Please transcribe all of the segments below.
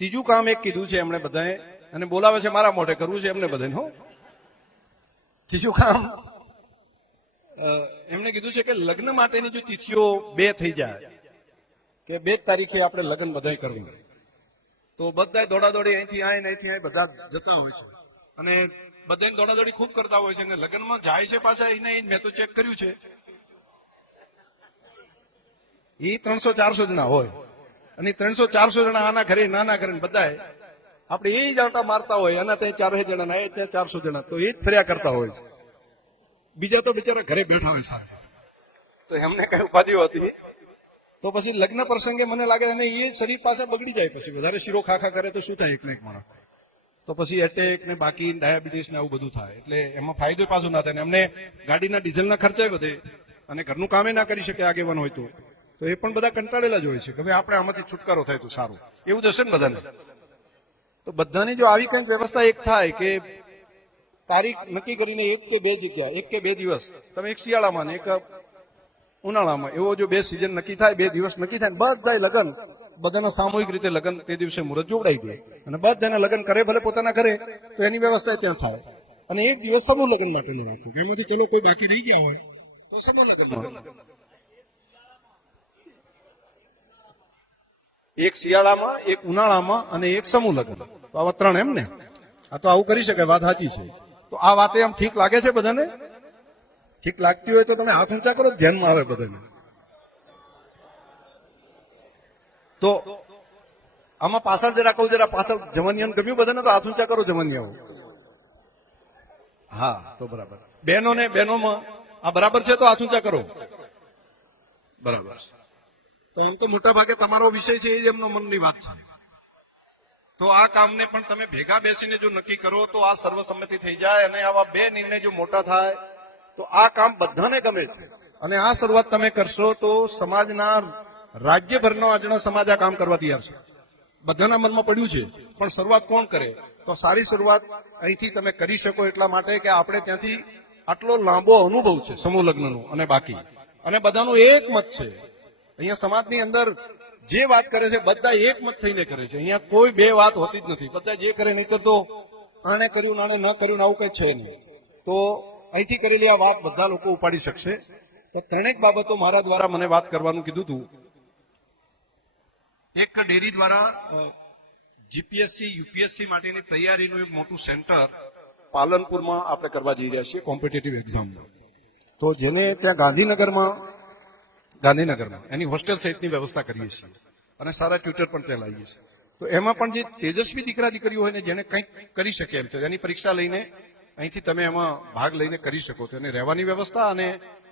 ત્રીજું કામ એક કીધું છે એમણે બધાએ, અને બોલાવે છે મારા મોઢે કરવું છે એમને બધાને. હો, ત્રીજું કામ એમણે કીધું છે કે લગ્ન માટેની જો તિથિઓ બે થઈ જાય, કે 2 તારીખે આપણે લગ્ન બધાય કરવું, તો બધા દોડાદોડી અહીંથી અહીં બધા જતા હોય છે, અને બધા દોડાદોડી ખૂબ કરતા હોય છે, અને લગ્નમાં જાય છે પાછા એને મેં તો ચેક કર્યું છે એ 300-400 જણા હોય, અને 300-400 જણા આના ઘરે નાના ઘરે બધા આપણે એ જ આટા મારતા હોય, આના ત્યાં 400 જણા ના ત્યાં 400 જણા, તો એ જ ફર્યા કરતા હોય છે. બીજા તો બિચારા ઘરે બેઠા હોય સાહેબ, તો એમને કઈ ઉપાધિઓ હતી. તો પછી લગ્ન પ્રસંગે મને લાગે અને એ શરીર પાસે બગડી જાય, પછી વધારે શીરો ખાખા કરે તો શું થાય એકને એક માણસ, તો પછી એટેક ને બાકી ડાયાબિટીસ ને આવું બધું થાય, એટલે એમાં ફાયદો પાછું ના થાય. એમને ગાડીના ડીઝલના ખર્ચા વધે અને ઘરનું કામે ના કરી શકે આગેવાન હોય તો એ પણ બધા કંટાળેલા જ હોય છે કે હવે આપણે આમાંથી છુટકારો થાય તો સારું, એવું જ હશે ને બધાને. તો બધાની જો આવી કંઈક વ્યવસ્થા એક થાય કે તારીખ નક્કી કરીને 1 કે 2 જગ્યા, 1 કે 2 દિવસ તમે એક શિયાળામાં ને એક ઉનાળામાં એવો જો 2 સિઝન નક્કી થાય, 2 દિવસ નક્કી થાય, બધા લગ્ન બધાના સામૂહિક રીતે લગ્ન તે દિવસે મુહૂર્ત જોડાઈ દે અને બધાના લગ્ન કરે, ભલે પોતાના કરે તો એની વ્યવસ્થા ત્યાં થાય. અને 1 દિવસ સમૂહ લગ્ન માટેનું રાખવું, એમાંથી ચલો કોઈ બાકી રહી ગયા હોય તો સમૂહ લગ્ન, એક શિયાળામાં, એક ઉનાળામાં અને એક સમૂહ લગ્ન, તો આવા 3 એમ ને. આ તો આવું કરી શકાય, વાત સાચી છે. તો આ વાતે આમ ઠીક લાગે છે બધાને? ઠીક લાગતી હોય તો તમે હાથ ઊંચા કરો, ધ્યાનમાં આવે બધાને. તો આમાં પાછળ જરા કહું, જરા પાછળ જમનિયાને ગમ્યું બધાને? તો હાથ ઊંચા કરો જમનિયાઓ. હા, તો બરાબર. બહેનોમાં આ બરાબર છે તો હાથ ઊંચા કરો. બરાબર. તો આમ તો મોટા ભાગે તમારો વિષય છે એ જ એમનો મનની વાત છે. તો આ કામને પણ તમે ભેગા બેસીને જો નક્કી કરો તો આ સર્વસંમતિ થઈ જાય, અને આવા 2 નિર્ણય જો મોટા થાય તો આ કામ બધાને ગમે છે. અને આ શરૂઆત તમે કરશો તો સમાજના, રાજ્યભરનો આજનો સમાજ આ કામ કરવા તૈયાર છે. બધાના મનમાં પડ્યું છે, પણ શરૂઆત કોણ કરે? તો સારી શરૂઆત અહીંથી તમે કરી શકો એટલા માટે કે આપણે ત્યાંથી આટલો લાંબો અનુભવ છે સમૂહ લગ્નનો, અને બાકી અને બધાનું એક મત છે. અહીંયા સમાજની અંદર જે વાત કરે છે બધા એક મત થઈને કરે છે. અહીંયા કોઈ 2 વાત હોતી જ નથી, બધા જે કરે, નહીતર તો આને કર્યું આને ન કર્યું આવું કઈ છે નહીં. તો અહીંથી કરેલી આ વાત બધા લોકો ઉપાડી શકશે. તો 3 બાબતો મારા દ્વારા મને વાત કરવાનું કીધું હતું. એક ડેરી દ્વારા જીપીએસસી યુપીએસસી માટેની તૈયારીનું એક મોટું સેન્ટર પાલનપુરમાં આપણે કરવા જઈ રહ્યા છીએ, કોમ્પિટિટિવ એક્ઝામ. તો જેને ત્યાં ગાંધીનગરમાં એની હોસ્ટેલ સહિતની વ્યવસ્થા કરીએ છીએ, અને સારા ટ્યુટર પણ ત્યાં લાવીએ છીએ. તો એમાં પણ જે તેજસ્વી દીકરા દીકરીઓ હોય ને જેને કંઈક કરી શકે એમ છે, એની પરીક્ષા લઈને અહીંથી તમે એમાં ભાગ લઈને કરી શકો છો. એને રહેવાની વ્યવસ્થા અને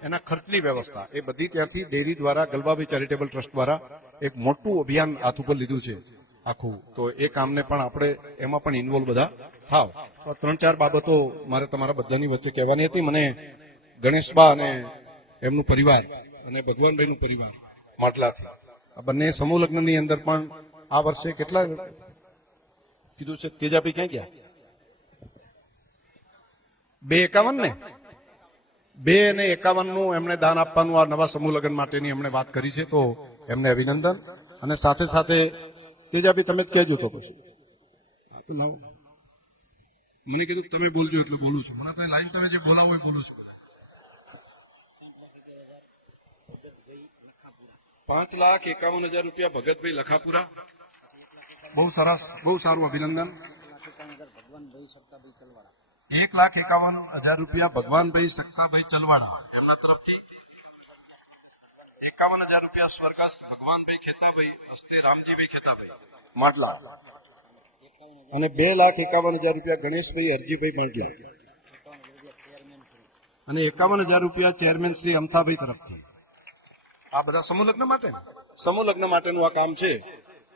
એના ખર્ચની વ્યવસ્થા એ બધી ત્યાંથી ડેરી દ્વારા, ગલબાભાઈ ચેરિટેબલ ટ્રસ્ટ દ્વારા એક મોટું અભિયાન હાથ ઉપર લીધું છે આખું. તો એ કામને પણ આપણે એમાં પણ ઇન્વોલ્વ બધા થાવ. 3-4 બાબતો મારે તમારા બધાની વચ્ચે કહેવાની હતી. મને ગણેશબા અને એમનું પરિવાર અને ભગવાનભાઈનું પરિવાર માટલાથી, આ બંને સમૂહ લગ્નની અંદર પણ આ વર્ષે કેટલા કીધું છે? તેજાભાઈ ક્યાં ગયા? 251 ને 2 અને 51 નું એમણે દાન આપવાનું આ નવા સમૂહ લગ્ન માટેની એમણે વાત કરી છે. તો એમને અભિનંદન. અને સાથે સાથે તેજાભાઈ તમે જ કહેજો. તો પછી મને કીધું તમે બોલજો એટલે બોલું છું. મને તો લાઈન તમે જે બોલાવો એ બોલું છું. 5,51,000 રૂપિયા ભગતભાઈ લખાપુરા. બહુ સરસ, બહુ સારું, અભિનંદન. 1,51,000 રૂપિયા ભગવાનભાઈ સક્તાભાઈ ચલવાડા એમના તરફથી. 51,000 રૂપિયા સ્વર્ગસ્થ ભગવાનભાઈ ખેતાભાઈ હસ્તે રામજીભાઈ ખેતાભાઈ માટલા. અને 2,51,000 રૂપિયા ગણેશભાઈ અરજીભાઈ માટલા. અને 51,000 રૂપિયા ચેરમેન શ્રી અમથાભાઈ તરફથી. આ બધા સમૂહ લગ્ન માટે, સમૂહ લગ્ન માટેનું આ કામ છે.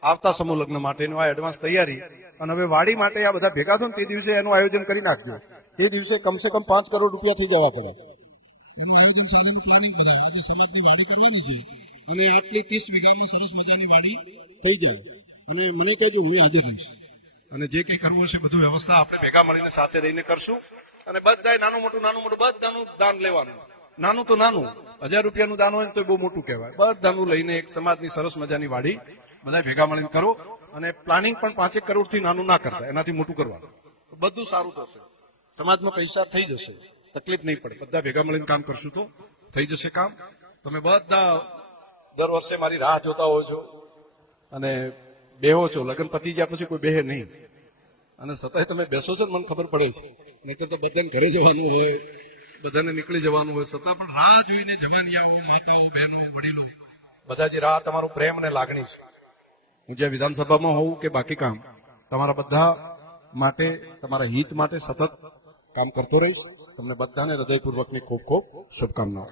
આવતા સમૂહ લગ્ન માટેનું આ એડવાન્સ તૈયારી. અને હવે વાડી માટે આ બધા ભેગા થો ને તે દિવસે એનું આયોજન કરી નાખજો. તે દિવસે કમસે કમ 5 કરોડ રૂપિયા થઈ જવા પડે. આયોજન સારી પ્લાનિંગ બનાવે. સમાજની વાડી કરવાની છે, અને આટલી 30 વીઘાની સરસ મજાની વાડી થઈ જાય. અને મને કહેજો, હું હાજર રહીશ. અને જે કંઈ કરવું હશે બધું વ્યવસ્થા આપણે ભેગા મળીને સાથે રહીને કરશું. અને બધાય નાનું મોટું બધાનું દાન લેવાનું. નાનું તો નાનું, 1000 રૂપિયાનું દાન હોય તો બહુ મોટું કહેવાય. બધાનું લઈને એક સમાજની સરસ મજાની વાડી બધા ભેગા મળીને કરો. અને પ્લાનિંગ પણ 5 કરોડથી નાનું ના કરતા, એનાથી મોટું કરવાનું. તો બધું સારું થશે. સમાજમાં પૈસા થઈ જશે, તકલીફ નહીં પડે. બધા ભેગા મળીને કામ કરશું તો થઈ જશે કામ. તમે બધા દર વર્ષે મારી રાહ જોતા હો છો અને બેહો છો. લગ્ન પતી ગયા પછી કોઈ બેહે નહીં, અને છતાંય તમે બેસો છો ને મને ખબર પડે છે. નહીં તો બધાને ઘરે જવાનું હોય, બધાને નીકળી જવાનું હોય, છતાં પણ રાહ જોઈને જવાની આવો માતાઓ, બહેનો, વડીલો, બધા જે રાહ, તમારું પ્રેમ અને લાગણી છે. હું જ્યાં વિધાનસભામાં હોઉં કે બાકી કામ, તમારા બધા માટે, તમારા હિત માટે સતત કામ કરતો રહીશ. તમને બધાને હૃદયપૂર્વકની ખૂબ ખૂબ શુભકામનાઓ.